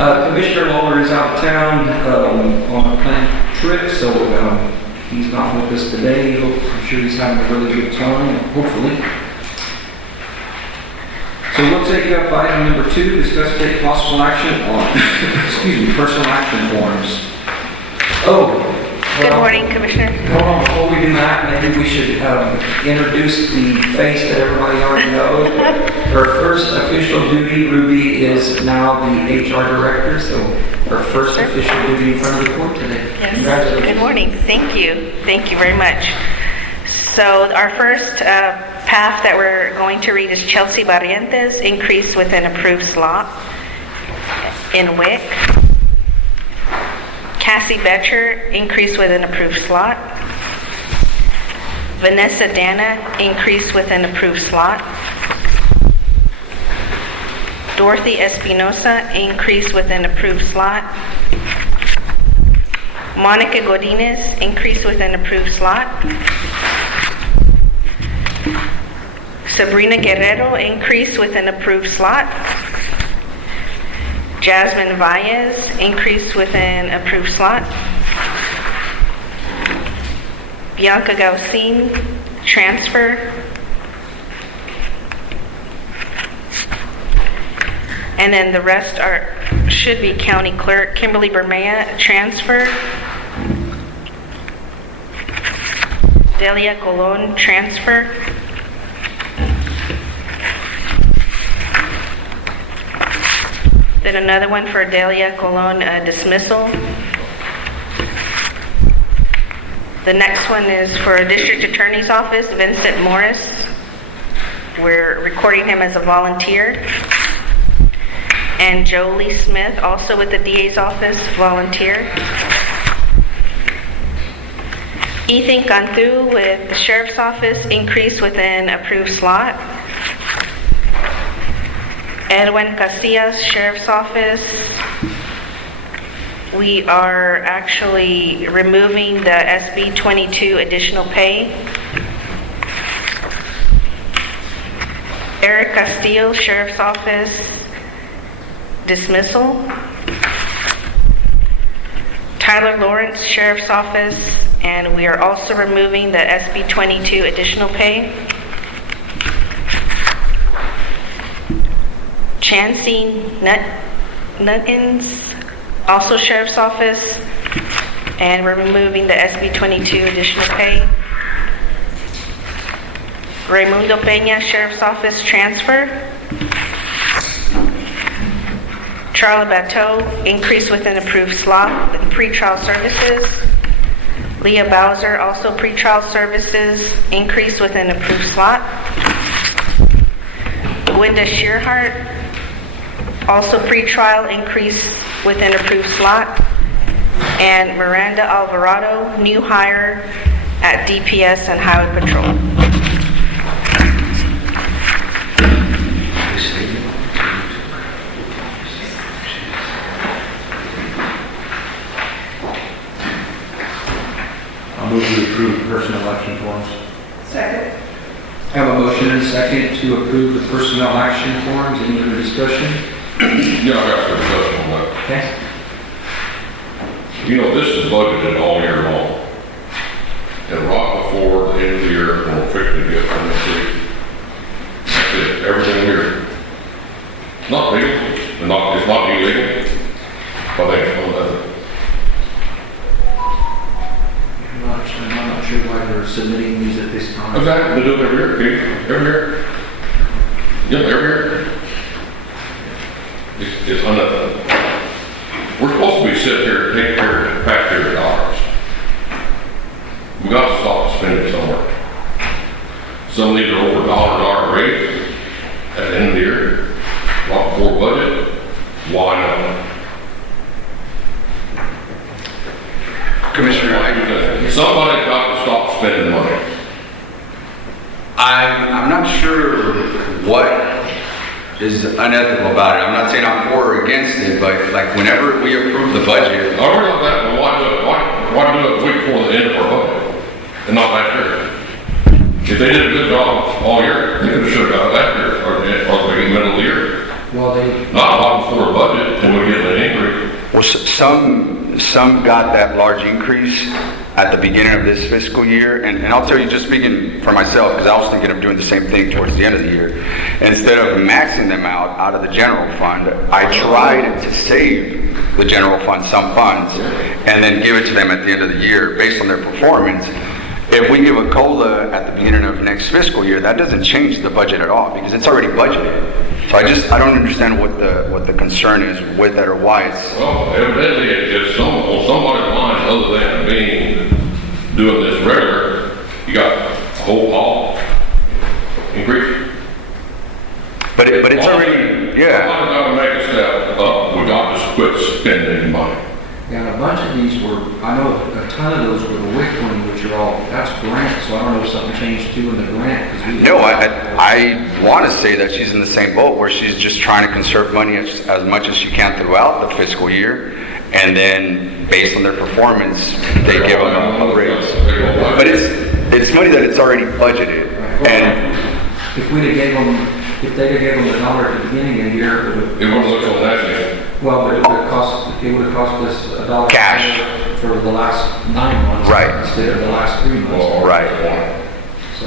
Commissioner Lawler is out of town on a planned trip, so he's not with us today. I'm sure he's having a really good time, hopefully. So we'll take up item number 2, discuss take possible action on, personal action forms. Good morning, Commissioner. Hold on, before we do that, maybe we should introduce the face that everybody already knows. Her first official duty, Ruby, is now the HR director, so her first official duty in front of the court today. Yes. Congratulations. Good morning. Thank you. Thank you very much. So our first path that we're going to read is Chelsea Barrientos, increase with an approved slot in WIC. Cassie Betcher, increase with an approved slot. Vanessa Dana, increase with an approved slot. Dorothy Espinosa, increase with an approved slot. Monica Godinez, increase with an approved slot. Sabrina Guerrero, increase with an approved slot. Jasmine Valles, increase with an approved slot. Bianca Gaucin, transfer. And then the rest should be county clerk. Kimberly Bermea, transfer. Delia Colon, transfer. Then another one for Delia Colon, dismissal. The next one is for District Attorney's Office, Vincent Morris. We're recording him as a volunteer. And Jolie Smith, also with the DA's office, volunteer. Ethan Cantu with the Sheriff's Office, increase with an approved slot. Edwin Casillas, Sheriff's Office. We are actually removing the SB 22 additional pay. Eric Castillo, Sheriff's Office, dismissal. Tyler Lawrence, Sheriff's Office, and we are also removing the SB 22 additional pay. Chancey Nuttins, also Sheriff's Office, and we're removing the SB 22 additional pay. Raimundo Peña, Sheriff's Office, transfer. Charla Bateau, increase with an approved slot with pretrial services. Leah Bowser, also pretrial services, increase with an approved slot. Gwenda Shearhart, also pretrial, increase with an approved slot. And Miranda Alvarado, new hire at DPS and Highway Patrol. I'll move to approve personnel action forms. Second. Have a motion and a second to approve the personnel action forms. Any other discussion? Yeah, I got some discussion on that. Okay. You know, this is budgeted all year long. And right before the end of the year, when we're fixing to get from this week, that's it, everything here. Not legal, it's not illegal, but they can that. I'm not sure why they're submitting these at this time. Exactly, they do it every year, Pete. Every year. Yep, every year. It's unethical. We're supposed to be sitting here and taking care of taxpayer dollars. We got to stop spending somewhere. Some of these are over $1 rates at the end of the year, right before budget. Why not? Commissioner, Somebody's got to stop spending money. I'm not sure what is unethical about it. I'm not saying I'm for or against it, but like whenever we approve the budget. I realize that, but why do it a week before the end of our budget and not last year? If they did a good job all year, they should have got it last year or the middle of the year. Well, they Not before a budget and we get an increase. Well, some got that large increase at the beginning of this fiscal year, and I'll tell you, just speaking for myself, because I was thinking of doing the same thing towards the end of the year. Instead of maxing them out of the general fund, I tried to save the general fund some funds and then give it to them at the end of the year based on their performance. If we give a COLA at the beginning of next fiscal year, that doesn't change the budget at all because it's already budgeted. So I don't understand what the concern is with that or why it's. Well, evidently it's on somebody's mind other than doing this regular. You got a whole haul increase. But it's already, yeah. Somebody's got to make a step up. We got to quit spending money. Yeah, and a bunch of these were, I know a ton of those were the WIC money, which are all, that's grant, so I don't know if something changed too in the grant. 'Cause we- No, I want to say that she's in the same boat where she's just trying to conserve money as much as she can throughout the fiscal year. And then based on their performance, they give them a raise. But it's money that it's already budgeted. And If we'd have gave them, if they'd have given them $1 at the beginning of the year, it would It won't look on that thing. well, but it would have cost us $1 Cash. for the last 9 months. Right. Instead of the last 3 months. Right. So,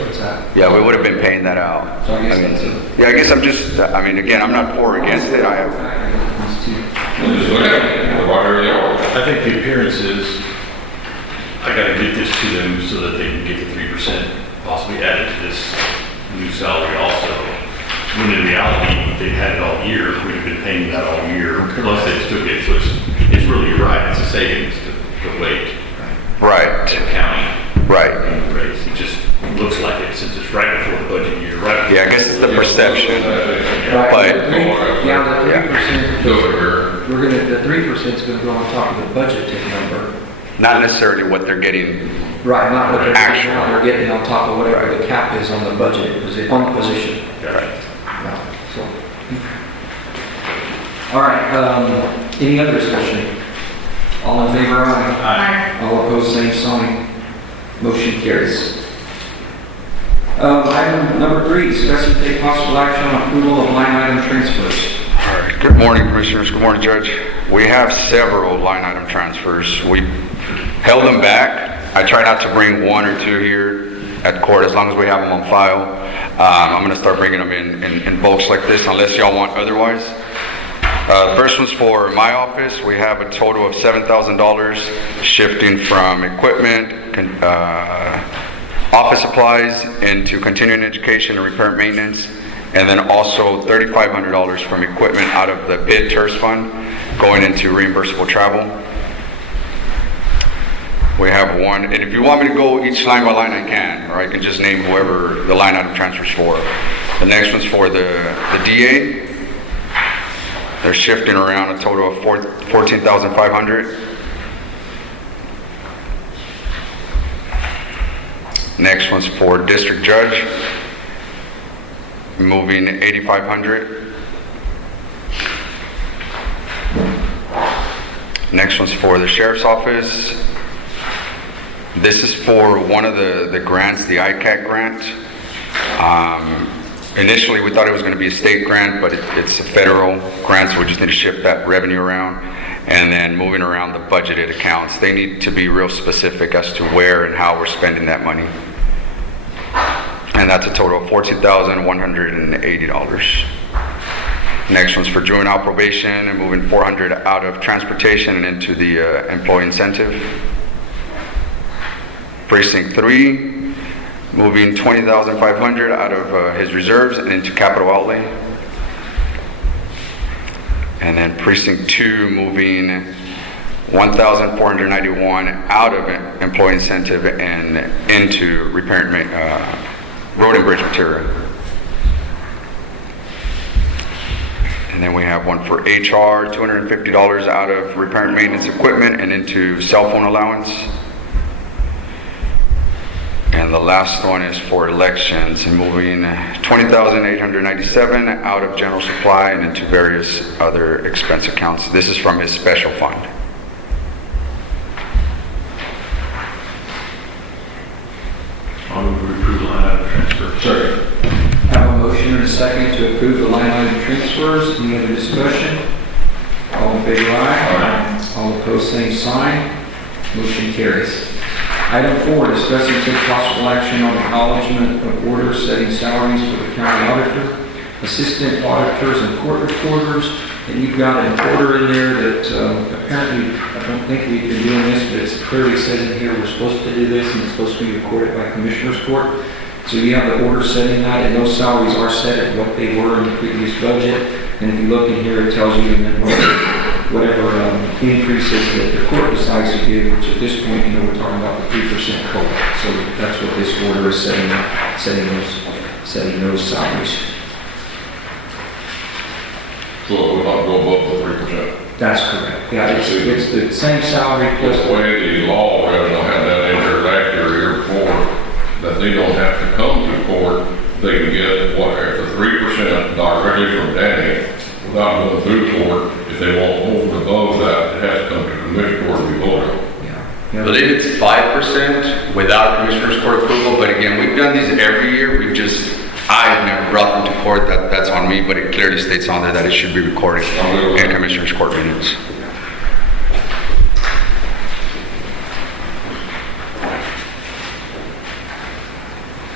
what's that? yeah, we would have been paying that out. So I guess I mean, that's yeah, I guess I'm just, I mean, again, I'm not for or against it. I have, Just look at it. Right here they are. I think the appearance is, I gotta get this to them so that they can get the 3% possibly added to this new salary also. When in reality, if they had it all year, we'd have been paying that all year, plus they just took it, so it's really, you're right, it's a savings to wait right, to county right. and the raise. It just looks like it, since it's right before the budget year, right? Yeah, I guess it's the perception. Right, But- the 3%, Go over here. the 3% is gonna go on top of the budgeted number. Not necessarily what they're getting. Right, not what they're getting Actual. now, they're getting on top of whatever the cap is on the budget, on the position. Right. Yeah, so. All right, any other discussion? All in favor, aye. Aye. All opposed, same sign. Motion carries. Item number 3, discuss and take possible action on approval of line item transfers. All right. Good morning, Commissioners. Good morning, Judge. We have several line item transfers. We held them back. I try not to bring 1 or 2 here at court as long as we have them on file. I'm going to start bringing them in bulks like this unless y'all want otherwise. First one's for my office. We have a total of $7,000 shifting from equipment, office supplies into continuing education and repair and maintenance, and then also $3,500 from equipment out of the bid TERS fund going into reimbursable travel. We have one, and if you want me to go each line by line, I can, or I can just name whoever the line item transfers for. The next one's for the DA. They're shifting around a total of $14,500. Next one's for district judge, moving $8,500. Next one's for the sheriff's office. This is for one of the grants, the ICAC grant. Initially, we thought it was going to be a state grant, but it's a federal grant, so we just need to shift that revenue around. And then moving around the budgeted accounts, they need to be real specific as to where and how we're spending that money. And that's a total of $14,180. Next one's for juvenile probation and moving $400 out of transportation and into the employee incentive. Precinct 3, moving $20,500 out of his reserves and into capital outlay. And then Precinct 2, moving $1,491 out of employee incentive and into repair and road and bridge material. And then we have one for HR, $250 out of repair and maintenance equipment and into cell phone allowance. And the last one is for elections, and moving $20,897 out of general supply and into various other expense accounts. This is from his special fund. I'll move to approve the line item transfer. Second. Have a motion and a second to approve the line item transfers. Any other discussion? All in favor, aye. opposed, same sign. Motion carries. Item 4, discuss and take possible action on acknowledgement of order setting salaries for the county auditor, assistant auditors, and court reporters. And you've got an order in there that apparently, I don't think we've been doing this, but it clearly says in here we're supposed to do this, and it's supposed to be recorded by Commissioners Court. So you have the order setting that, and those salaries are set at what they were in the previous budget. And if you look in here, it tells you and then whatever increases that the court decides to give, which at this point, we're talking about the 3% COLA. So that's what this order is setting those salaries. So it would not go above the 3%. That's correct. Yeah, it's the same salary plus. That's the way the law, rather than have that in there last year or year before, that they don't have to come to court, they can get whatever, 3% directly from Danny without going through court. If they want over and above that, it has to come to Commissioner Court to be voted on. I believe it's 5% without Commissioner's Court approval, but again, we've done these every year. I've never brought them to court, that's on me, but it clearly states on there that it should be recorded in Commissioner's Court minutes.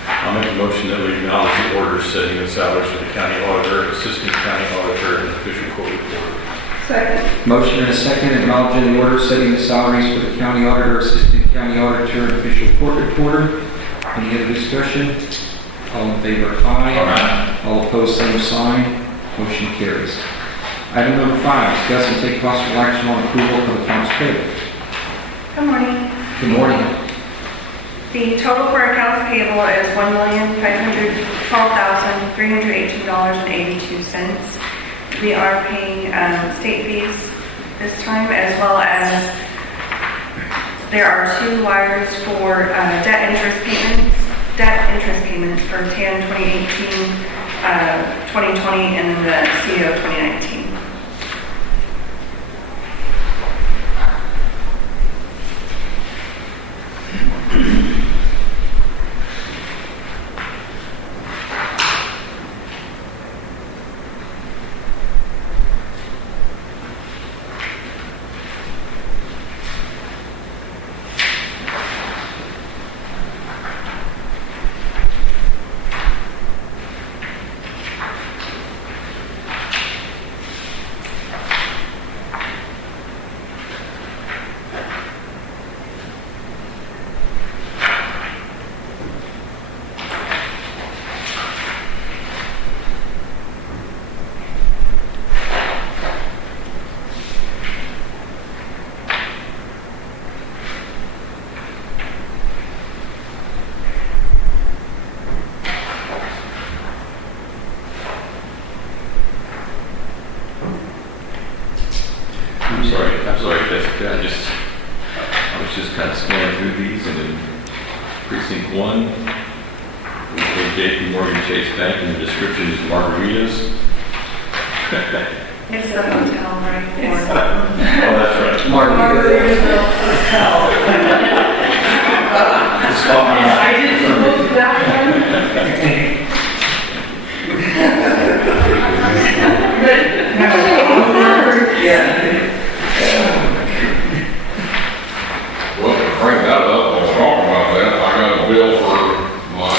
I'll make a motion that we acknowledge the orders setting the salaries for the county auditor, assistant county auditor, and official court reporter. Second. Motion and a second, acknowledging the order setting the salaries for the county auditor, assistant county auditor, and official court reporter. Any other discussion? All in favor, aye. Aye. All opposed, same sign. Motion carries. Item number 5, discuss and take possible action on approval of accounts payable. Good morning. Good morning. The total for accounts payable is $1,512,318.82. We are paying state fees this time, as well as there are 2 wires for debt interest payments for TAN 2018, 2020, and then the CO 2019. I'm sorry, Jessica, I was just kind of scanning through these, and in Precinct 1, we pay JP Morgan Chase Bank, and the description is margaritas. It's the hotel, right? Oh, that's right. I didn't move that Well, to bring that up, let's talk about that. I got a bill for my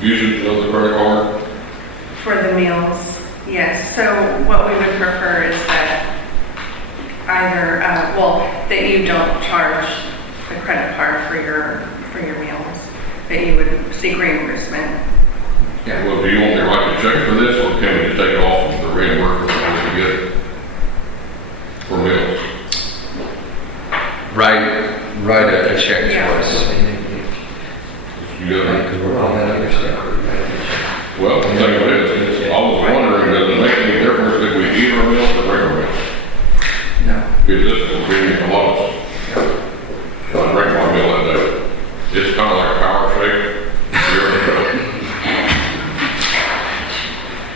usage of the credit card. For the meals, yes. So what we would prefer is that either, that you don't charge the credit card for your meals, that you would seek reimbursement. Yeah. Well, do you want me to write a check for this, or can we just take it off of the reimbursement that we get for meals? Write a check Yeah. for us. You got it? Because we're all that other stuff. Well, the thing is, I was wondering, does it make any difference if we eat our meals or bring our meals? No. Because this will bring me a lot. So I drink my meal that day. It's kind of like a power shake.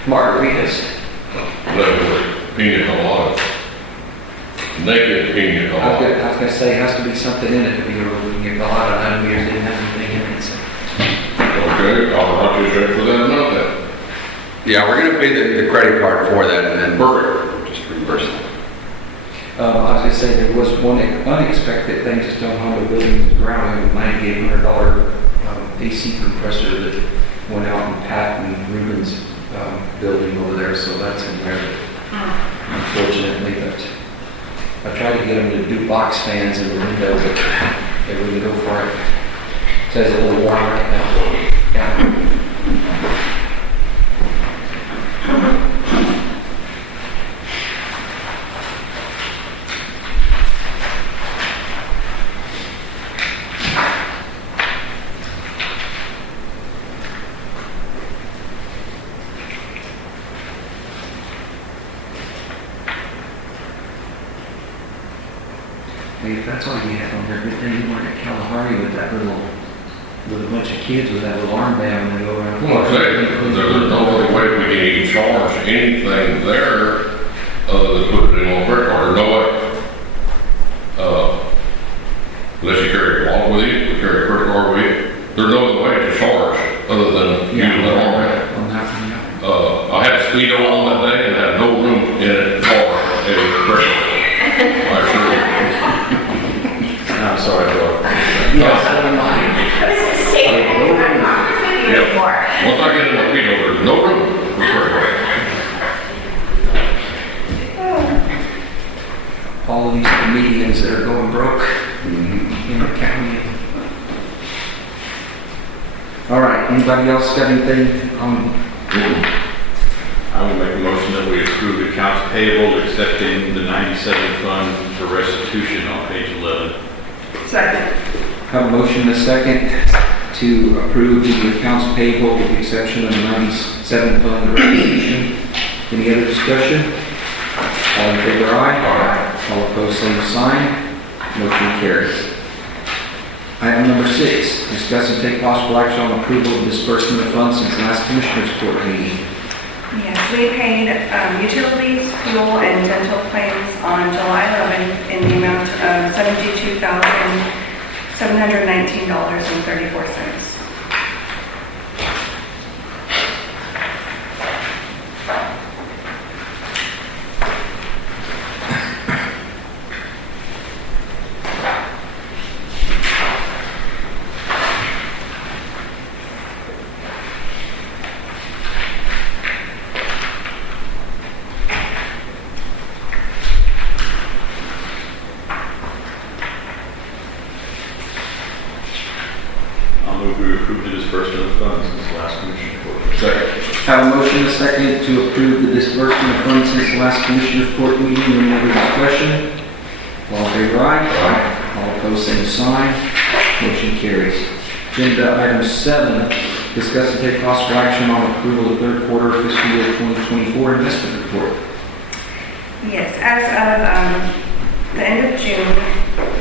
Margaritas. Pina colada. Naked pina I colada. was gonna say, it has to be something in it to be able to get a lot of them. We didn't have anything in it, so. Okay, I'll write you a check for that amount then. Yeah, we're gonna pay the credit card for that and then Perfect. just reimburse it. I was gonna say, there was one unexpected thing, just on how the building was ground, a $9,800 AC compressor that went out in Pat and Ruben's building over there, so that's in there, unfortunately, but I tried to get them to do box fans in the window, but they wouldn't go for it. It says a little warm right now. Yeah. If that's all you had on there, good thing you weren't at Kalahari with that with a bunch of kids with that little armband and they go around. Well, I say, there's no other way we can even charge anything there other than put it in on a credit card. There's no way. Unless you carry a wallet with you, you carry a credit card with you. There's no other way to charge other than using that armband. I had a Speedo on that day and had no room in it for a credit card. I assure you. I'm sorry, bro. Yes, never mind. I was just saying, I'm not going to anymore. Once I get in the Speedo, there's no room for credit card. All of these comedians that are going broke in the county. All right, anybody else got anything on? I will make a motion that we approve accounts payable accepting the 97 fund for restitution on page 11. Second. Have a motion and a second to approve the accounts payable with the exception of the 97 fund resolution. Any other discussion? All in favor, aye. Aye. All opposed, same sign. Motion carries. Item number 6, discuss and take possible action on approval of disbursement of funds since last Commissioners Court meeting. Yes, we paid utilities, fuel, and dental claims on July 11th in the amount of $72,719.34. I'll move we approve the disbursement of funds since last Commissioner Court. Second. Have a motion and a second to approve the disbursement of funds since the last Commissioners Court meeting. Any other discussion? All in favor, aye. Aye. All opposed, same sign. Motion carries. Agenda item 7, discuss and take possible action on approval of third quarter fiscal year 2024 investment report. Yes, as of the end of June,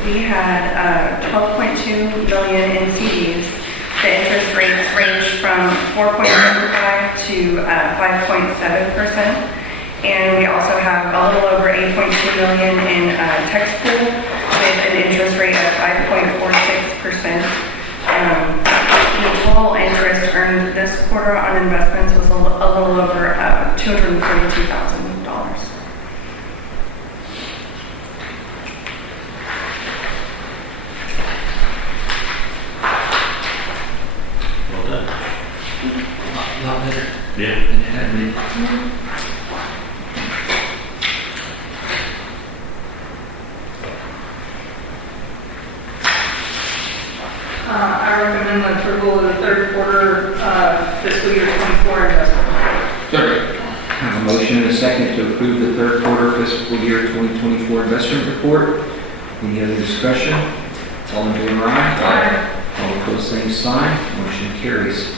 we had $12.2 million in CDs. The interest rates ranged from 4.75 to 5.7%. And we also have a little over $8.2 million in tax pool with an interest rate of 5.46%. The total interest earned this quarter on investments was a little over $232,000. Well done. A lot better Yeah. than it had been. I recommend the approval of the third quarter fiscal year 24 investment report. Second. Have a motion and a second to approve the third quarter fiscal year 2024 investment report. Any other discussion? All in favor, aye. Aye. All opposed, same sign. Motion carries.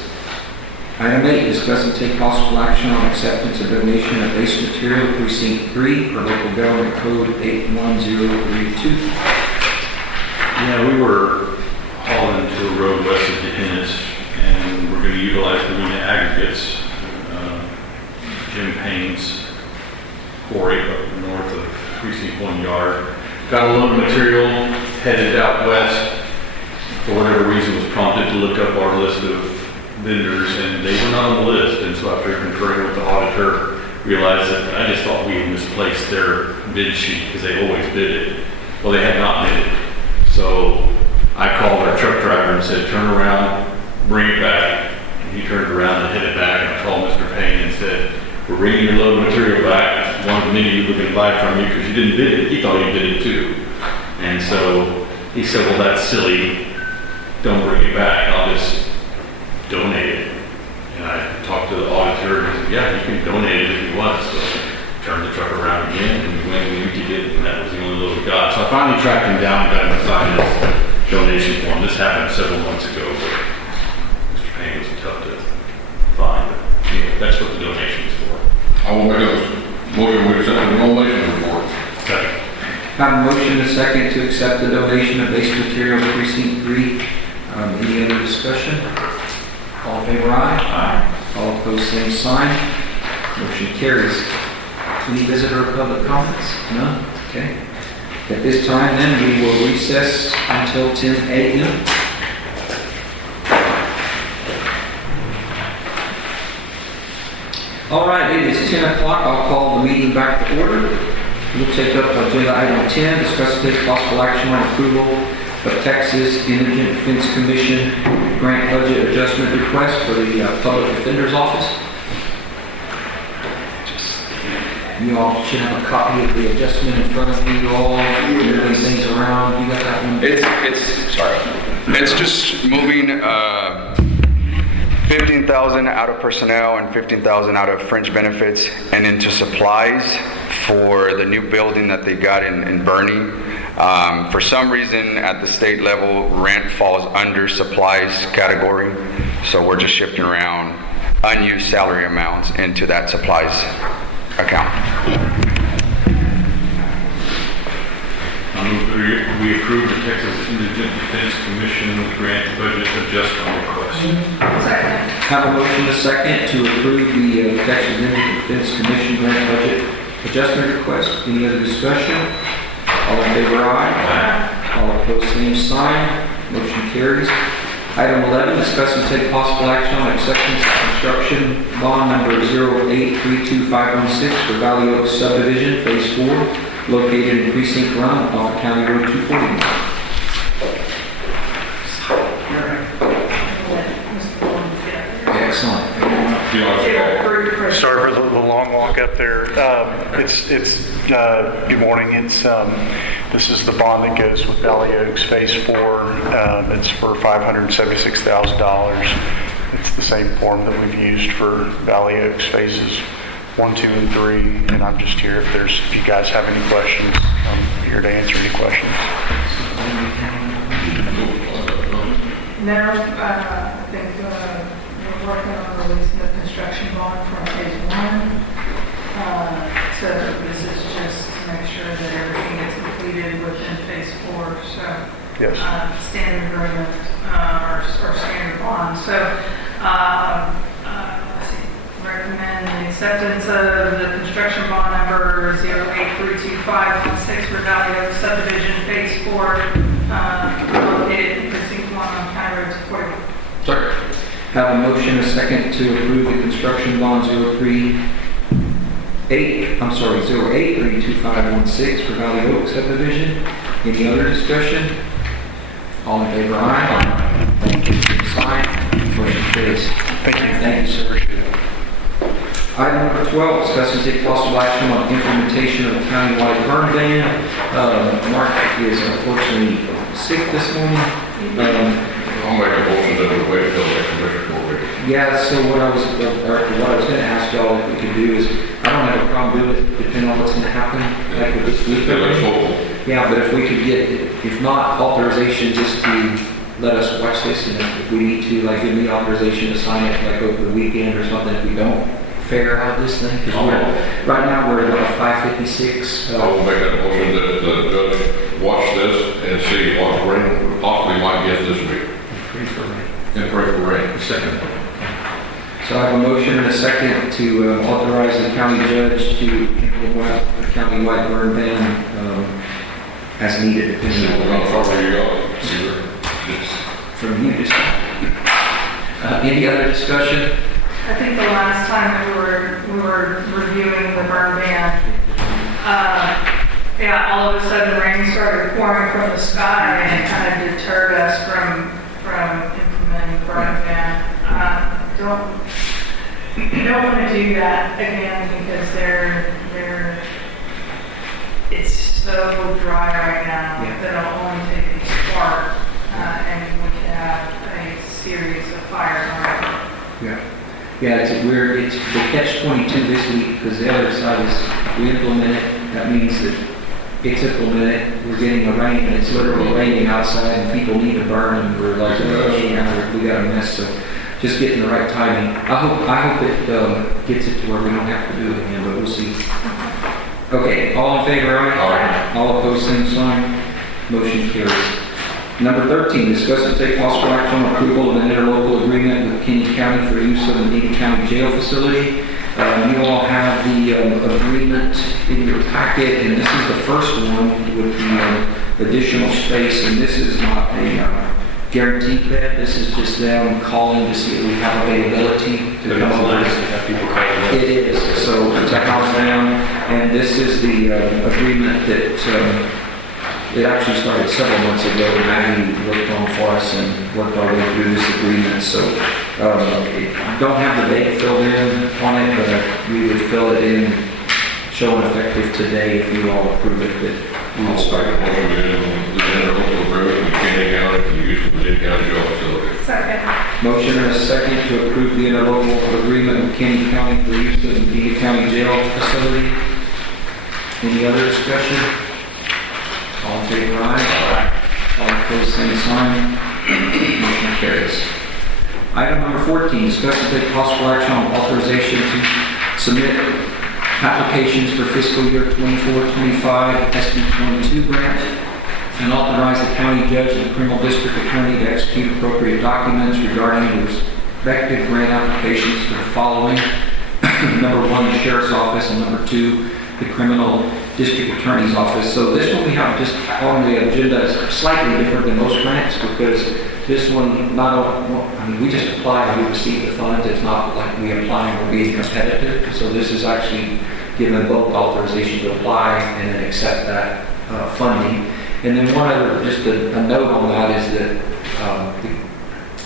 Item 8, discuss and take possible action on acceptance of donation of waste material precinct 3 for local government code 81032. Yeah, we were hauling into a road west of Dehennis, and we're going to utilize Medina aggregates. Jim Payne's quarry up north of Precinct 1 yard. Got a load of material headed out west. For whatever reason, was prompted to look up our list of vendors, and they were not on the list. And so after conferring with the auditor, realized that I just thought we had misplaced their bid sheet, because they always bid it. Well, they had not bid it. So I called our truck driver and said, turn around, bring it back. And he turned around and hit it back, and I called Mr. Payne and said, we're bringing your load of material back. One of the many you were going to buy from you because you didn't bid it. He thought you bid it too. And so he said, well, that's silly. Don't bring it back. I'll just donate it. And I talked to the auditor and he said, yeah, you can donate it if you want. So I turned the truck around again and we went and emptied it, and that was the only load we got. So I finally tracked him down and got him to sign this donation form. This happened several months ago, but Mr. Payne was tough to find. But that's what the donation is for. I will make a motion, we accept the donation report. Second. Have a motion and a second to accept the donation of base material to Precinct 3. Any other discussion? All in favor, aye. Aye. All opposed, same sign. Motion carries. Any visitor or public comments? None? Okay. At this time, then, we will recess until 10 a.m. All right, it is 10 o'clock. I'll call the meeting back to order. We'll take up agenda item 10, discuss and take possible action on approval of Texas Indigent Defense Commission grant budget adjustment request for the Public Defender's Office. You all should have a copy of the adjustment in front of you all, moving things around. You got that one? It's just moving 15,000 out of personnel and 15,000 out of fringe benefits and into supplies for the new building that they got in Bernie. For some reason at the state level, rent falls under supplies category. So we're just shifting around unused salary amounts into that supplies account. I move that we approve the Texas Indigent Defense Commission grant budget adjustment request. Second. Have a motion and a second to approve the Texas Indigent Defense Commission grant budget adjustment request. Any other discussion? All in favor, aye. Aye. All opposed, same sign. Motion carries. Item 11, discuss and take possible action on acceptance of construction bond number 0832516 for Valley Oaks subdivision, phase 4, located in Precinct 1 off of County Road 240. Excellent. Sorry for the long walk up there. Good morning. This is the bond that goes with Valley Oaks Phase 4. It's for $576,000. It's the same form that we've used for Valley Oaks Phases 1, 2, and 3. And I'm just here if you guys have any questions. I'm here to answer any questions. No, I think we're working on releasing the construction bond from phase 1. So this is just to make sure that everything is completed within phase 4. So Yes. Standard agreement or standard bond. So let's see, recommend the acceptance of the construction bond number 0832516 for Valley Oaks subdivision phase 4, located in Precinct 1 on County Road 240. Second. Have a motion and a second to approve the construction bond 0832516 for Valley Oaks subdivision. Any other discussion? All in favor, aye. Thank you. Sign. Motion carries. Thank you. Thank you, sir. Item number 12, discuss and take possible action on implementation of the countywide burn ban. Mark is unfortunately sick this morning. I'll make a motion that we wait until the commission board meeting. Yeah, so what I was going to ask y'all if we could do is, I don't have a problem doing it, depending on what's going to happen, like with this week. Yeah, let's hope. Yeah, but if we could get, if not, authorization just to let us watch this, and if we need to, like, give me authorization to sign it, like, over the weekend or something, if we don't figure out this thing, because right now we're at about 5:56. I will make that motion that the judge watch this and see what rain we possibly might get this week. And pray for rain. Second. So I have a motion and a second to authorize the county judge to implement a county-wide burn ban as needed. See how far you go. From you, just. Any other discussion? I think the last time we were reviewing the burn ban, Yeah, all of a sudden rain started pouring from the sky and it kind of deterred us from implementing burn ban. Don't want to do that again because it's so dry right now Yeah. that it'll only take a spark and we could have a series of fires on it. Yeah. Yeah, it's the catch-22 this week, because the other side is, if we implement it, that means that it's implemented, we're getting the rain, and it's literally raining outside, and people need to burn, and we're like, oh, yeah, we got a mess, so just getting the right timing. I hope it gets it to where we don't have to do it again, but we'll see. Okay, all in favor, aye? Aye. All opposed, same sign. Motion carries. Number 13, discuss and take possible action on approval of an interlocal agreement with Kenny County for use of the Medina County Jail facility. You all have the agreement in your packet, and this is the first one with the additional space, and this is not a guaranteed bed. This is just them calling to see if we have availability to But come it's over. nice to have people call it. It is, so it's a house down, and this is the agreement that it actually started several months ago. Maggie worked on for us and worked our way through this agreement, so don't have the date filled in on it, but we would fill it in, showing effective today if you all approve it, that we will start it. The interlocal agreement with Kenny County for the use of the Medina County Jail facility. Second. Motion and a second to approve the interlocal agreement with Kenny County for use of the Medina County Jail facility. Any other discussion? All in favor, aye? All opposed, same sign. Motion carries. Item number 14, discuss and take possible action on authorization to submit applications for fiscal year 24-25 SB22 grant, and authorize the county judge and criminal district attorney to execute appropriate documents regarding the respective grant applications for the following. Number 1, the sheriff's office, and number 2, the criminal district attorney's office. So this one we have just on the agenda is slightly different than most grants, because this one, we just apply and we receive the funds. It's not like we apply and we're being competitive. So this is actually giving both authorization to apply and then accept that funding. And then one other, just a note on that is that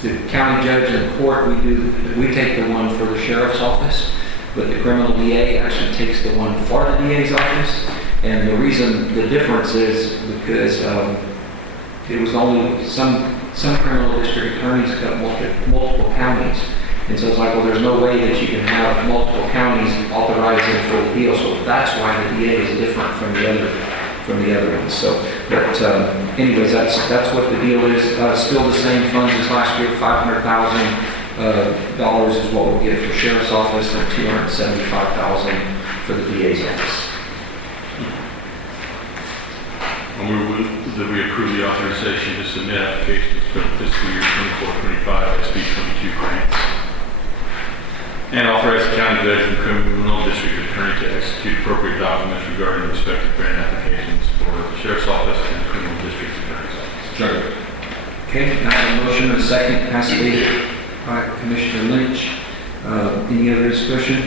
the county judge and court, we take the one for the sheriff's office, but the criminal DA actually takes the one for the DA's office. And the reason, the difference is because it was only some criminal district attorneys got multiple counties. And so it's like, well, there's no way that you can have multiple counties authorizing for the deal. So that's why the DA is different from the other ones. So, but anyways, that's what the deal is. Still the same funds as last year, $500,000 is what we'll get for sheriff's office, and $275,000 for the DA's office. I move that we approve the authorization to submit applications for the fiscal year 24-25 SB22 grants. And authorize the county judge and criminal district attorney to execute appropriate documents regarding the respective grant applications for the sheriff's office and the criminal district attorney's office. Second. Okay, I have a motion and a second, passed by Commissioner Lynch. Any other discussion?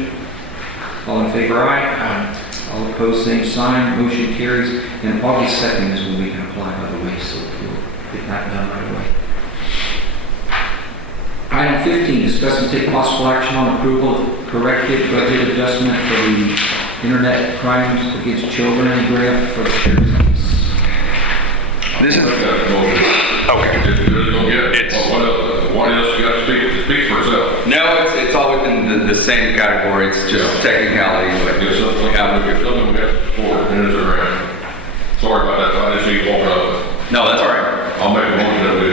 All in favor, aye? All opposed, same sign. Motion carries. And August 2nd is when we can apply, by the way, so we'll get that done right away. Item 15, discuss and take possible action on approval of corrected budget adjustment for the Internet Crimes Against Children grant for the sheriff's office. This is, Okay. What else you got to speak? It speaks for itself. no, it's all within the same category. It's just technicality, but If something we have to support, and it's around. Sorry about that, I didn't see you walking up. no, that's all right. I'll make a motion that we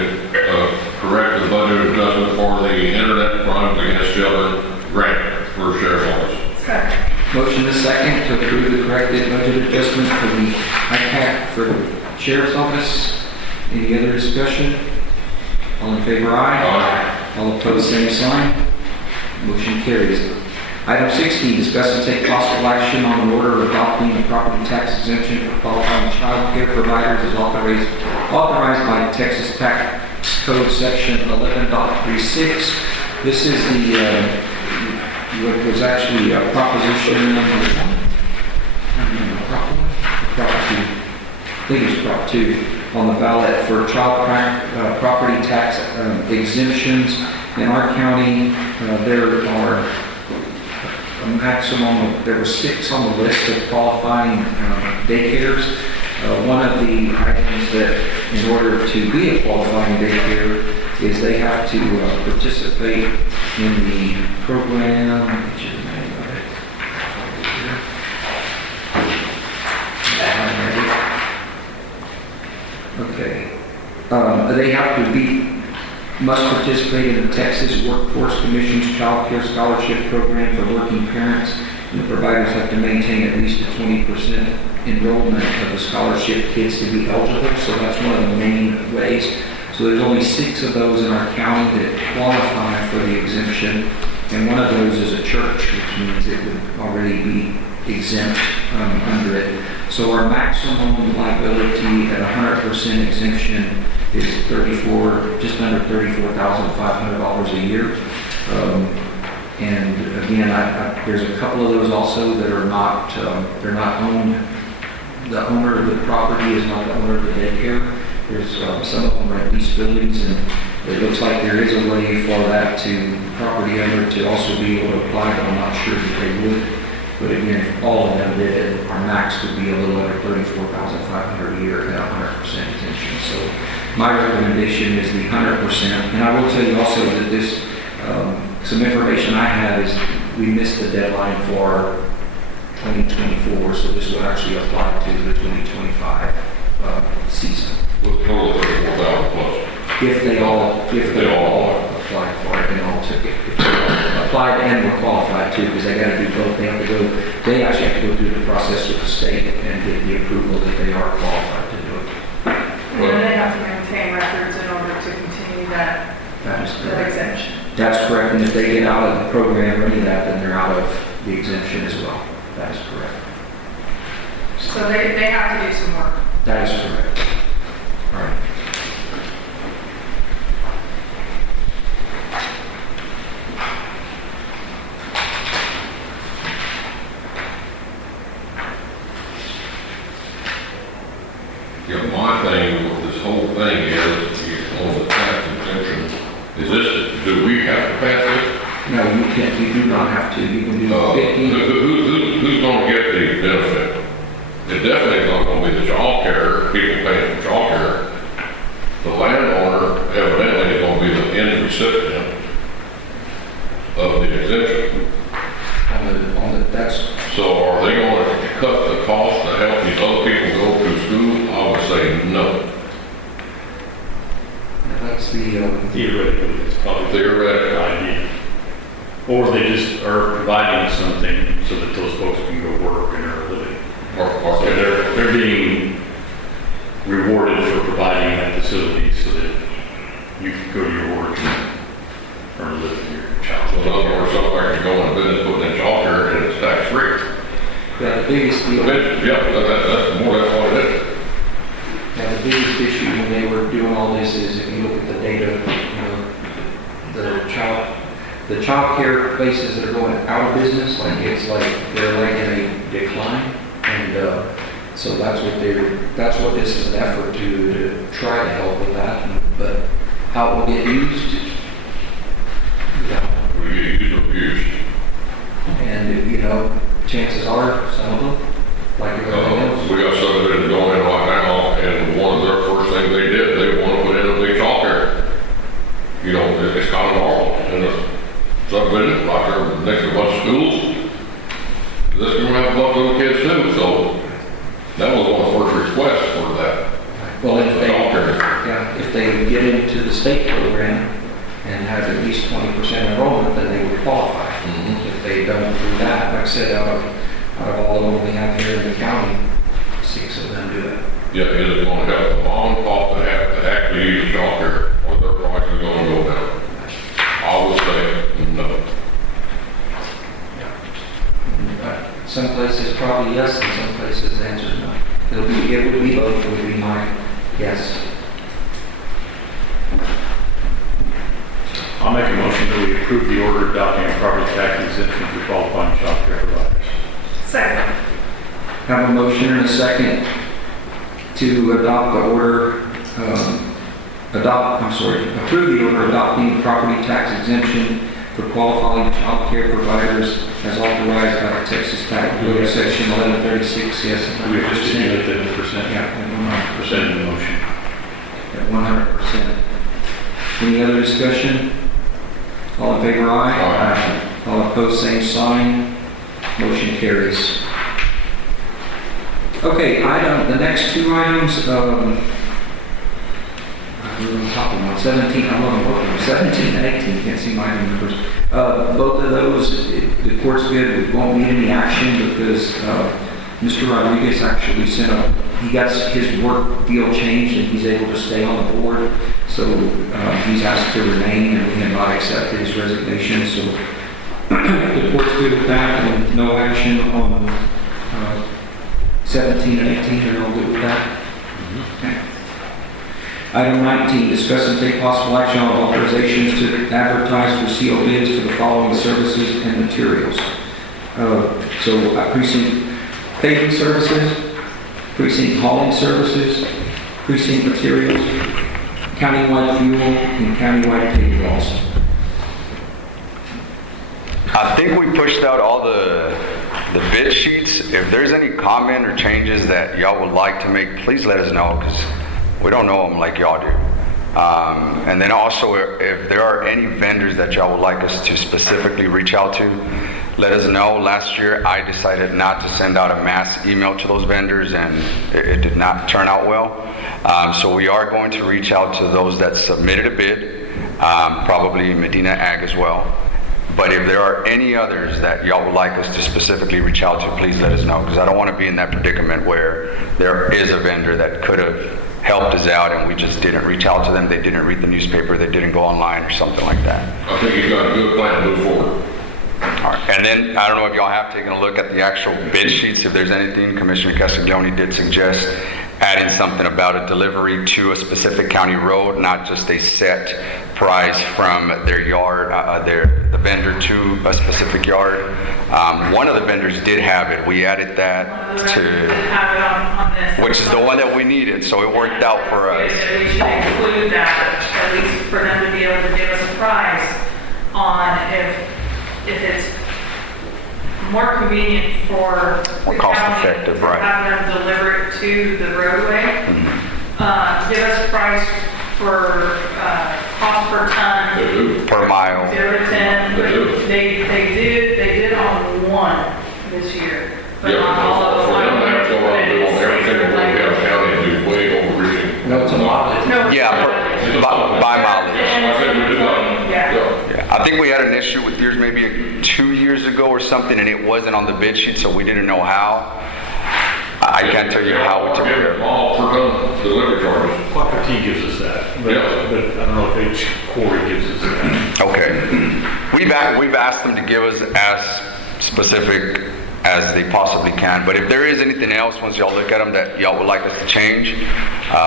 correct the budget adjustment for the Internet Crimes Against Children grant for sheriff's office. Second. Motion is second to approve the corrected budget adjustment for the ICAC for the sheriff's office. Any other discussion? All in favor, aye? Aye. All opposed, same sign. Motion carries. Item 16, discuss and take possible action on an order adopting a property tax exemption for qualifying child care providers as authorized by Texas Tax Code Section 11.36. This is what was actually proposition number 1. I don't remember, prop one? I think it's Prop 2 on the ballot for property tax exemptions. In our county, there are a maximum, there were 6 on the list of qualifying daycares. One of the items that, in order to be a qualifying daycare, is they have to participate in the program, which is the name of it. Okay. They must participate in the Texas Workforce Commission's Child Care Scholarship Program for working parents, and the providers have to maintain at least a 20% enrollment of the scholarship kids to be eligible, so that's one of the main ways. So there's only 6 of those in our county that qualify for the exemption, and one of those is a church, which means it would already be exempt under it. So our maximum liability at 100% exemption is just under $34,500 a year. And again, there's a couple of those also that are not, they're not owned. The owner of the property is not the owner of the daycare. There's some of them are leased buildings, and it looks like there is a way for that property owner to also be able to apply, but I'm not sure that they would. But again, if all of them did, our max would be a little under $34,500 a year at 100% exemption. So my recommendation is the 100%. And I will tell you also that this, some information I have is we missed the deadline for 2024, so this will actually apply to the 2025 season. With a total of 34,000 plus. If they all applied for it and all took it. Applied and were qualified too, because they got to do both. They actually have to go through the process with the state and get the approval that they are qualified to do it. And then they have to maintain records in order to continue that exemption. That's correct, and if they get out of the program or any of that, then they're out of the exemption as well. That is correct. So they have to do some work. That is correct. All right. Yeah, my thing with this whole thing is, on the tax exemption, do we have to pass this? No, you can't, you do not have to. You can do 15. Who's going to get the benefit? It definitely is not going to be the child care, people paying for child care. The landowner evidently is going to be the end recipient of the exemption. So are they going to cut the cost to help these other people go through school? I would say no. That's the, Theoretically, it's probably Theoretically. idea. Or they just are providing something so that those folks can go work and earn a living. Or So they're being rewarded for providing that facility so that you can go to your work and earn a living for your child. So in other words, somebody can go in business, putting in child care, and it's tax free. the biggest deal. That's more, that's what it is. Yeah, the biggest issue when they were doing all this is if you look at the data, the child care places that are going out of business, they're like in a decline. And so that's what this is an effort to try to help with that. But how it will get used, We get used or abused. and chances are some of them, like everything else. We got subdivision going in right now, and one of their first things they did, they want to put in a big childcare. It's kind of normal in a subdivision, like they're next to a bunch of schools. This is going to have a bunch of little kids too, so that was one of the first requests for that. Well, Childcare. if they get into the state program and have at least 20% enrollment, then they would qualify. Mhm. If they don't do that, like I said, out of all of them we have here in the county, 6 of them do it. Yeah, it is going to help the mom and pop that have to actually use a childcare, or their price is going to go down. I would say no. Some places probably yes, and some places the answer is no. It would be both, would be my guess. I'll make a motion that we approve the order adopting a property tax exemption for qualifying child care providers. Second. Have a motion and a second to adopt the order, approve the order adopting property tax exemption for qualifying child care providers as authorized by the Texas Tax Code, Section 1136, yes. We have just did it at 100%. Yeah, at 100%. Percent in the motion. At 100%. Any other discussion? All in favor, aye? Aye. All opposed, same sign. Motion carries. Okay, the next two items, we're on top of one, 17, I'm on both of them, 17 and 18, can't see my numbers. Both of those, the court's good, we won't need any action because Mr. Rodriguez actually he got his work deal changed and he's able to stay on the board. So he's asked to remain and we have not accepted his resignation. So the court's good with that and no action on 17 and 18, they're all good with that? Okay. Item 19, discuss and take possible action on authorizations to advertise for sealed bids for the following services and materials. Precinct paving services, precinct hauling services, precinct materials, countywide fuel, and countywide paving walls. I think we pushed out all the bid sheets. If there's any comment or changes that y'all would like to make, please let us know because we don't know them like y'all do. And then also, if there are any vendors that y'all would like us to specifically reach out to, let us know. Last year, I decided not to send out a mass email to those vendors, and it did not turn out well. So we are going to reach out to those that submitted a bid, probably Medina Ag as well. But if there are any others that y'all would like us to specifically reach out to, please let us know, because I don't want to be in that predicament where there is a vendor that could have helped us out and we just didn't reach out to them, they didn't read the newspaper, they didn't go online or something like that. I think you've got a good plan to move forward. All right. And then, I don't know if y'all have taken a look at the actual bid sheets, if there's anything. Commissioner Castiglione did suggest adding something about a delivery to a specific county road, not just a set price from their yard, the vendor to a specific yard. One of the vendors did have it. We added that to, which is the one that we needed, so it worked out for us. We should include that, at least for them to be able to give us a price on if it's more convenient for More the cost county effective, to right. have them deliver it to the roadway. Give us a price for cost per ton. They do. Per mile. 0 to 10. They do. They did on one this year, but Yeah, not all of for them. them, they have to go around and do on every single road we have county and do way overreaching. No, it's a lot. No, Yeah, by mileage. I said we do that. Yeah. Yeah, I think we had an issue with yours maybe 2 years ago or something, and it wasn't on the bid sheet, so we didn't know how. I can't tell you how we took care of it. All per ton delivery charges. Quacker T gives us that, but Yeah. I don't know if each quarry gives us that. Okay. We've asked them to give us as specific as they possibly can, but if there is anything else, once y'all look at them that y'all would like us to change,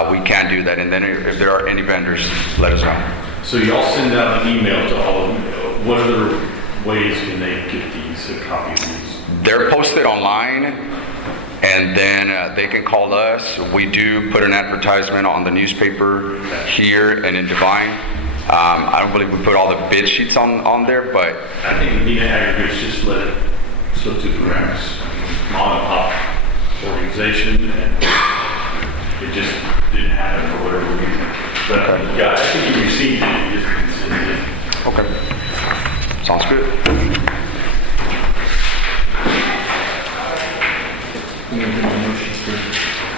we can do that. And then if there are any vendors, let us know. So y'all send out an email to all of them. What other ways can they get these, a copy of these? They're posted online, and then they can call us. We do put an advertisement on the newspaper here and in Divine. I don't believe we put all the bid sheets on there, but I think Medina Aggregates just let it slip through the cracks. Mom and pop organization, and it just didn't happen for whatever reason. But yeah, I think you received it, you just didn't send it in. okay. Sounds good.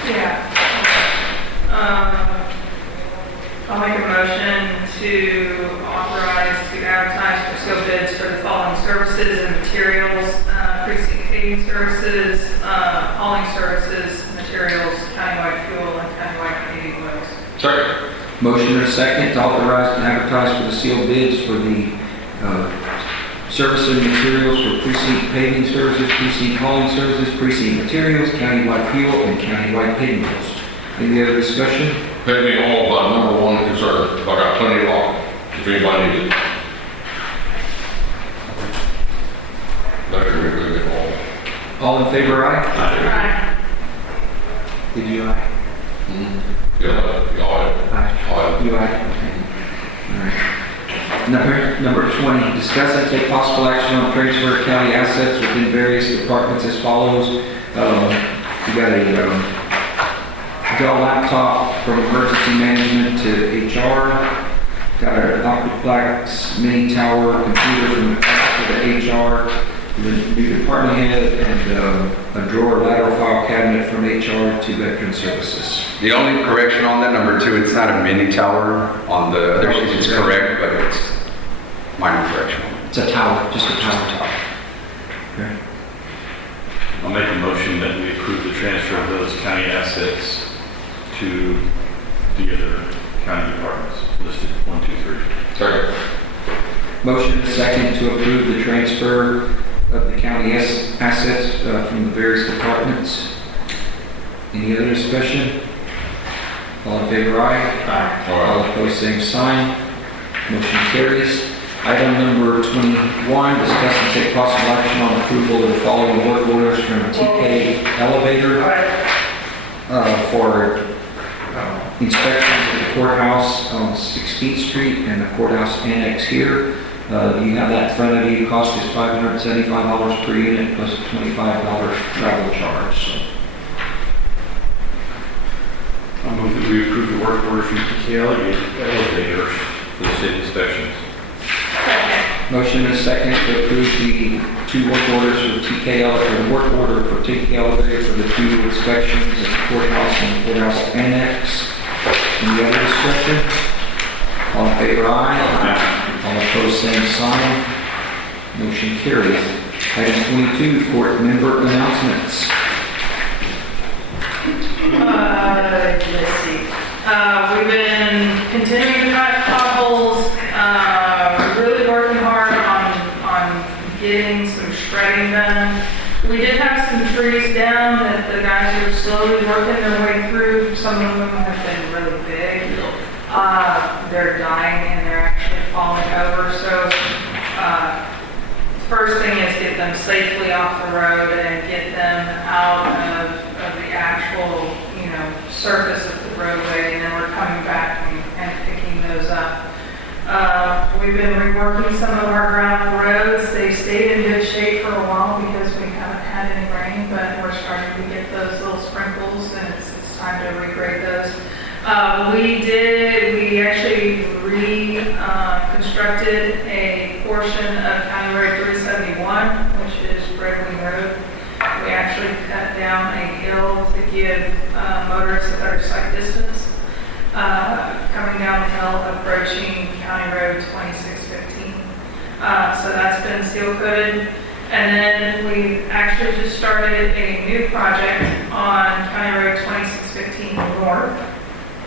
Yeah. I'll make a motion to authorize to advertise for sealed bids for the following services and materials: precinct paving services, hauling services, materials, countywide fuel, and countywide paving oils. Second. Motion and a second to authorize and advertise for the sealed bids for the services and materials for precinct paving services, precinct hauling services, precinct materials, countywide fuel, and countywide paving bills. Any other discussion? Pay me all of my number one concern. I got plenty of rock if anybody needs it. That can be good all. All in favor, aye? Right. Did you aye? Yeah, the audit. Aye. You aye? Okay. All right. Number 20, discuss and take possible action on transfer of county assets within various departments as follows. We got a Dell laptop from emergency management to HR. Got a Dr. Black's mini tower computer from the HR. The new department head and a drawer lateral file cabinet from HR to Veteran Services. The only correction on that, number 2, it's not a mini tower. On the other sheet, it's correct, but it's minor correction. It's a tower, just a tower. Okay. I'll make a motion that we approve the transfer of those county assets to the other county departments listed, 1, 2, 3. Second. Motion and second to approve the transfer of the county assets from the various departments. Any other discussion? All in favor, aye? Aye. All opposed, same sign. Motion carries. Item number 21, discuss and take possible action on approval of the following work orders from TK Elevator for inspections at the courthouse on 16th Street and the courthouse annex here. You have that in front of you. Cost is $575 per unit plus a $25 travel charge. So, I'll move that we approve the work order from TK Elevators for the state inspections. motion and second to approve the 2 work orders for TK Elevator, the work order for TK Elevator for the 2 inspections at the courthouse and the courthouse annex. Any other discussion? All in favor, aye. All opposed, same sign. Motion carries. Item 22, court member announcements. Let's see. We've been continuing to cut potholes, really working hard on getting some shredding done. We did have some trees down that the guys are slowly working their way through. Some of them have been really big. They're dying and they're actually falling over. So first thing is get them safely off the road and get them out of the actual, surface of the roadway, and then we're coming back and picking those up. We've been reworking some of our gravel roads. They stayed in good shape for a while because we haven't had any rain, but we're starting to get those little sprinkles, and it's time to regrade those. We actually reconstructed a portion of County Road 371, which is Redwing Road. We actually cut down a hill to give motorists a better sight distance. Coming down the hill, approaching County Road 2615. So that's been seal coated. And then we actually just started a new project on County Road 2615 North.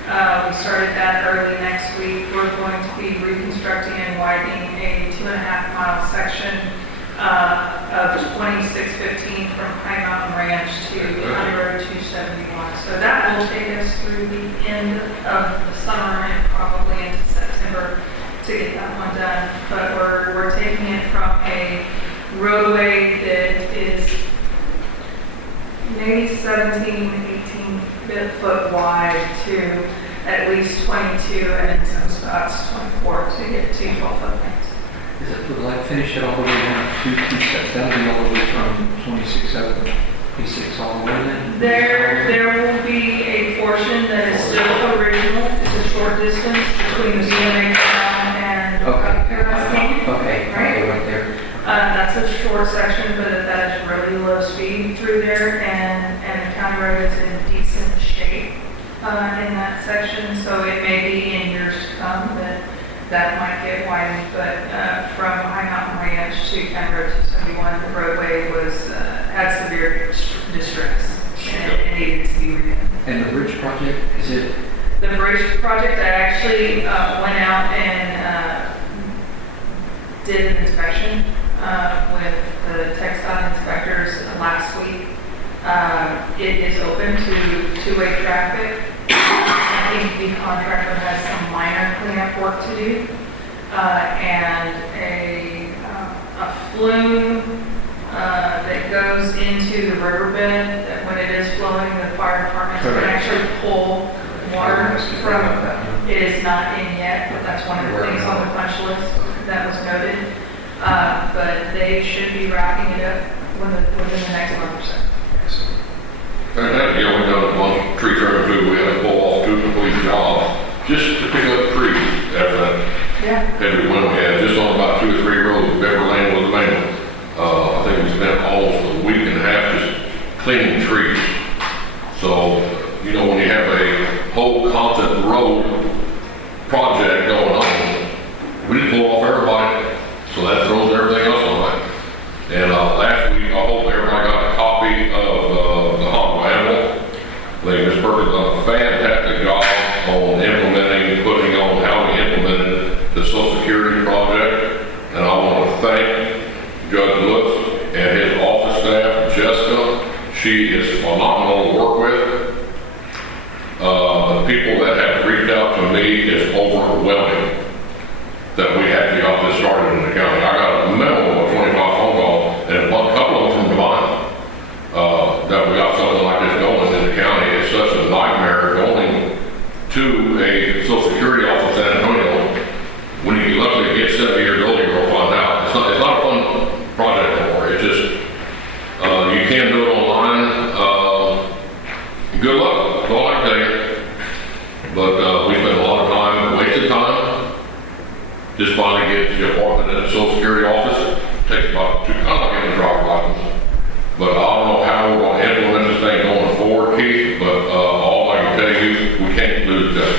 We started that early next week. We're going to be reconstructing and widening a 2.5-mile section of 2615 from High Mountain Ranch to County Road 271. So that will take us through the end of the summer and probably into September to get that one done. But we're taking it from a roadway that is maybe 17, 18 foot wide to at least 22 and in some spots 24 to get to 12-foot lanes. Is it like finish it all the way down to 2 that'll be all the way from 26 P6 all the way then? There will be a portion that is still original. It's a short distance between the CMA town and Okay, right there. That's a short section, but that is really low speed through there, and the county road is in decent shape in that section, so it may be in years to come that might get widened, but from High Mountain Ranch to County Road 271, the roadway had severe distress and it needed to be redone. And the bridge project, is it? The bridge project, I actually went out and did an inspection with the TxDOT inspectors last week. It is open to two-way traffic. I think the contractor has some minor cleanup work to do, and a flume that goes into the riverbed, that when it is flowing, the fire department can actually pull water from, it is not in yet, but that's one of the things on the punch list that was noted. But they should be wrapping it up within the next month or so. And we done one tree trimming too, we had to pull off 2 complete jobs just to pick up trees after that Yeah. heavy wind we had, just on about 2 or 3 roads, Beverly Lane was the main one. I think we spent almost a week and a half just cleaning trees. So, when you have a whole constant road project going on, we didn't pull off everybody, so that throws everything else away. And last week, I hope everybody got a copy of the Honda Animal. I think Ms. Perkins done a fantastic job on implementing, putting on how we implemented the Social Security project. And I want to thank Judge Lutz and his office staff, Jessica. She is phenomenal to work with. The people that have reached out to me is overwhelming that we actually got this started in the county. I got a memo of 25 phone calls, and a couple of them from Divine, that we got something like this going in the county. It's such a nightmare going to a Social Security office in San Antonio. When you get lucky to get 70 years old, you're going to find out. It's not a fun project anymore. It's just, you can't do it online. Good luck, that's all I can tell you. But we spent a lot of time, wasted time, just finally get the appointment at the Social Security office. Takes about kind of like getting a driver's license. But I don't know how we're going to implement this thing going forward, Keith, but all I can tell you, we can't lose that.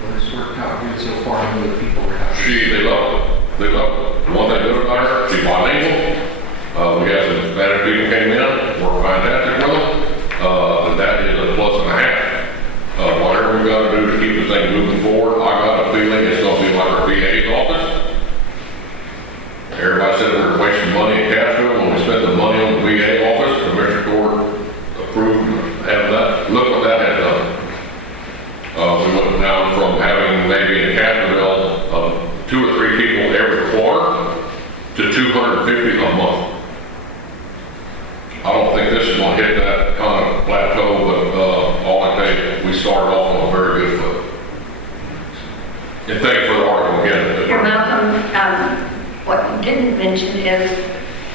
Well, it's worked out good so far. I know the people are happy. They love it. They love it. One thing good about her, she's bilingual. We had some Spanish people came in, worked fantastic with them. And that is a plus and a half. Whatever we got to do to keep the thing moving forward, I got a feeling it's going to be like our VA's office. Everybody said we were wasting money in Castro when we spent the money on the VA office. The Commissioner Court approved having that. Look what that has done. We went down from having maybe in Castroville 2 or 3 people every quarter to 250 a month. I don't think this is going to hit that kind of plateau, but all I tell you, we started off on a very good foot. And thank you for the article again. You're welcome. What you didn't mention is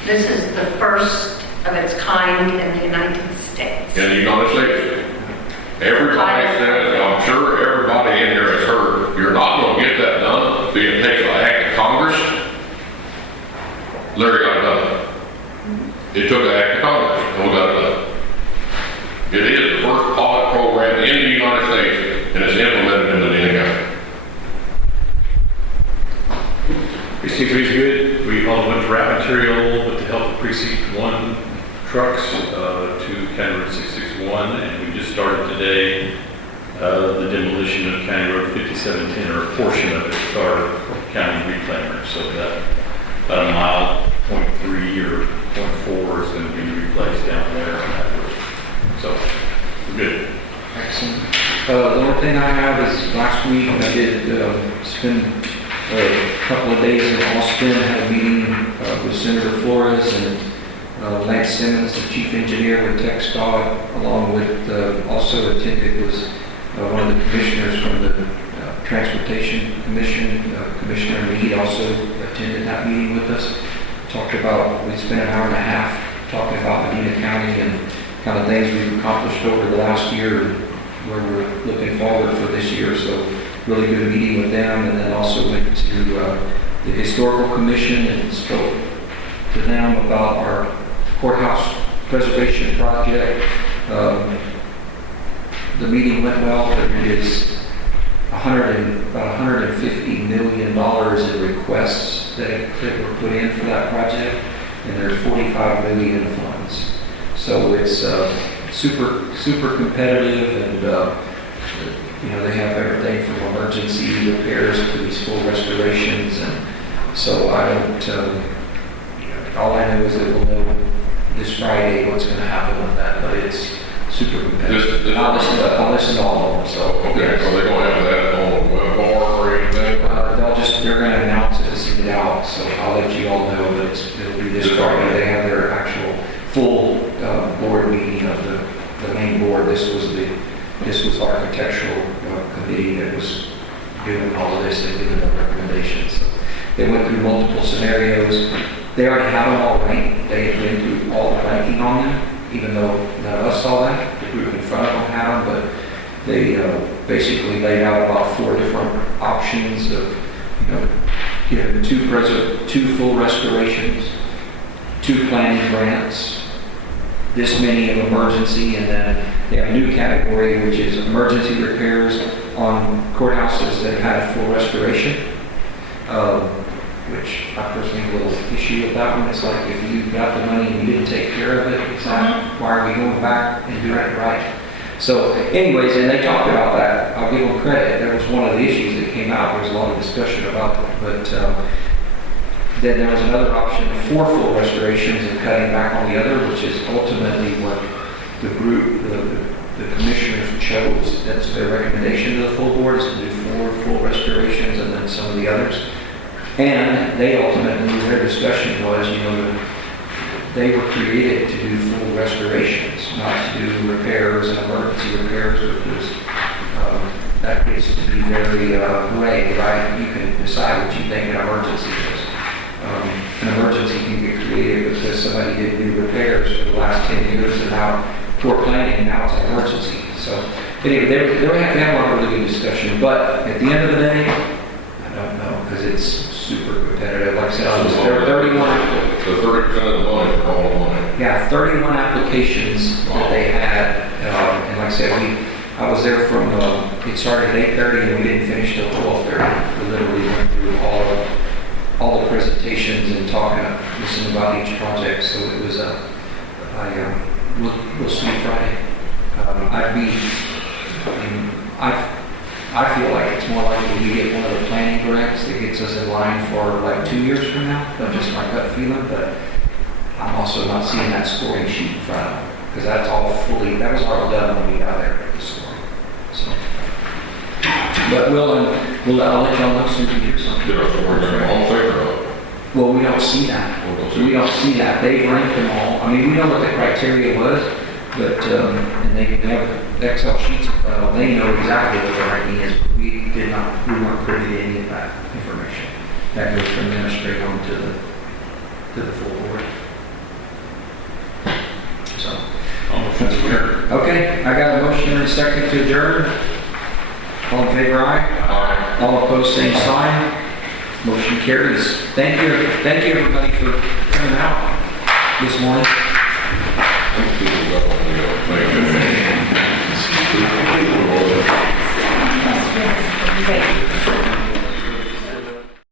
this is the first of its kind in the United States. In the United States. Everybody says, I'm sure everybody in here has heard, you're not going to get that done, but it takes an act of Congress. Larry got it done. It took an act of Congress, and we got it done. It is the first pilot program in the United States, and it's implemented in Medina County. Precinct 3 is good. We hauled a bunch of wrap material with the help of Precinct 1 trucks to County Road 661, and we just started today the demolition of County Road 5710, or a portion of it, with our county reclaimer. So that about a mile, 0.3 or 0.4 is going to be replaced down there on that road. So we're good. Excellent. The only thing I have is last week I did spend a couple of days in Austin. I had a meeting with Senator Flores and Lance Simmons, the chief engineer with TxDOT, along with also attended was one of the commissioners from the Transportation Commission, Commissioner Meade also attended that meeting with us. We spent an hour and a half talking about Medina County and kind of things we've accomplished over the last year and where we're looking forward for this year. So really good meeting with them, and then also went to the Historical Commission and spoke to them about our courthouse preservation project. The meeting went well, but it is about $150 million in requests that were put in for that project, and there's $45 million in funds. So it's super competitive, and they have everything from emergency repairs to these full restorations, and so I don't. All I know is that we'll know this Friday what's going to happen with that, but it's super competitive. I'll listen to all of them. So Okay, yes. so they're going to have that on the web or anything? They're going to announce it to send it out, so I'll let you all know, but it'll be this Friday. They have their actual full board meeting of the main board. This was the this architectural committee that was doing all of this and giving them recommendations. So they went through multiple scenarios. They already have them all ranked. They had been through all the ranking on them, even though none of us saw that. The group in front of them had them, but they basically laid out about 4 different options of, giving 2 full restorations, 2 planning grants, this many of emergency, and then they have a new category, which is emergency repairs on courthouses that had full restoration, which I personally have a little issue with that one. It's like, if you got the money and you didn't take care of it, it's like, why are we going back and doing it right? So anyways, and they talked about that. I'll give them credit. That was one of the issues that came out. There was a lot of discussion about it. But then there was another option for full restorations and cutting back on the other, which is ultimately what the group, the commissioners chose. That's their recommendation to the full board, is to do 4 full restorations and then some of the others. And they ultimately, their discussion was, they were created to do full restorations, not to do repairs and emergency repairs, because that gets to be very gray, right? You can decide what you think an emergency is. An emergency can get created because somebody didn't do repairs for the last 10 years, and now poor planning, and now it's an emergency. So anyway, they were having a really good discussion, but at the end of the day, I don't know, because it's super competitive. Like I said, there were 31. So 30% of the money for all the money. Yeah, 31 applications that they had, and like I said, I was there from, it started at 8:30 and we didn't finish till 12:30. We literally went through all the presentations and listening about each project, so it was we'll see Friday. I feel like it's more likely we get one of the planning grants that gets us in line for like 2 years from now. That's just my gut feeling, but I'm also not seeing that scoring sheet in front of me, because that was all done when we got there, the scoring. So, but I'll let y'all know soon as we hear something. There are some words that are all favorable. Well, we don't see that. We don't see that. They've ranked them all. I mean, we know what the criteria was, but, and they have Excel sheets in front of them. They know exactly what the ranking is, but we weren't privy to any of that information. That goes from them straight on to the full board. So. Okay, I got a motion and a second to adjourn. All in favor, aye? Aye. All opposed, same sign. Motion carries. Thank you everybody for coming out this morning. Thank you.